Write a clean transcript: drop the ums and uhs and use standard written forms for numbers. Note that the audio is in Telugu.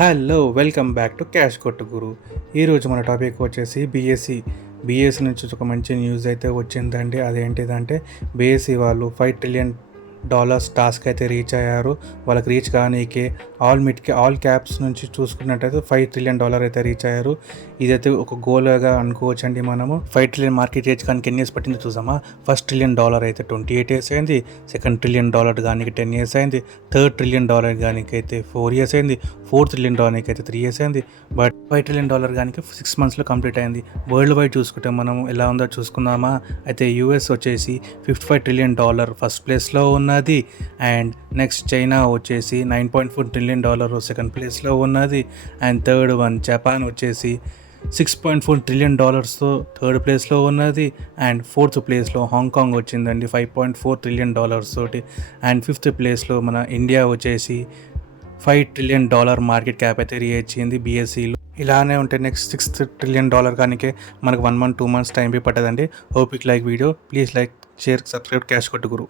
Hello welcome back to cash కొట్టు గురు. ఈరోజు మన టాపిక్ వచ్చేసి బీఎస్సీ నుంచి ఒక మంచి న్యూస్ అయితే వచ్చిందండి. అదేంటిదంటే బీఎస్సీ వాళ్ళు $5 ట్రిలియన్ టాస్క్ అయితే రీచ్ అయ్యారు. వాళ్ళకి రీచ్ కానీకే ఆల్ క్యాప్స్ నుంచి చూసుకున్నట్టయితే $5 ట్రిలియన్ అయితే రీచ్ అయ్యారు. ఇదైతే ఒక గోల్గా అనుకోవచ్చు అండి. మనము 5 ట్రిలియన్ మార్కెట్ రీచ్ కానీ ఎన్ని ఇయర్స్ పట్టిందో చూసామా. ఫస్ట్ $1 ట్రిలియన్ అయితే 28 ఇయర్స్ అయింది. $2 ట్రిలియన్ కానీ 10 ఇయర్స్ అయింది. $3 ట్రిలియన్ కానీ అయితే 4 ఇయర్స్ అయింది. $4 ట్రిలియన్ అయితే 3 ఇయర్స్ అయింది. బట్ $5 ట్రిలియన్ కానీ 6 monthsలో కంప్లీట్ అయింది. వరల్డ్ వైడ్ చూసుకుంటే మనం ఎలా ఉందో చూసుకుందామా. అయితే యూఎస్ వచ్చేసి $55 ట్రిలియన్ ఫస్ట్ ప్లేస్లో ఉన్నది. అండ్ నెక్స్ట్ చైనా వచ్చేసి $9.4 ట్రిలియన్ సెకండ్ ప్లేస్లో ఉన్నది. అండ్ థర్డ్ వన్ జపాన్ వచ్చేసి $6.4 ట్రిలియన్ థర్డ్ ప్లేస్లో ఉన్నది. అండ్ ఫోర్త్ ప్లేస్లో హాంకాంగ్ వచ్చిందండి $5.4 ట్రిలియన్ తోటి. అండ్ ఫిఫ్త్ ప్లేస్లో మన ఇండియా వచ్చేసి $5 ట్రిలియన్ మార్కెట్ క్యాప్ అయితే రీచ్ అయింది బీఎస్సీలో. ఇలానే ఉంటే నెక్స్ట్ $6 ట్రిలియన్ కానికే మనకు 1 month 2 months టైం పట్టదండి. Hope it like video. Please like, share, subscribe cash కొట్టు గురు.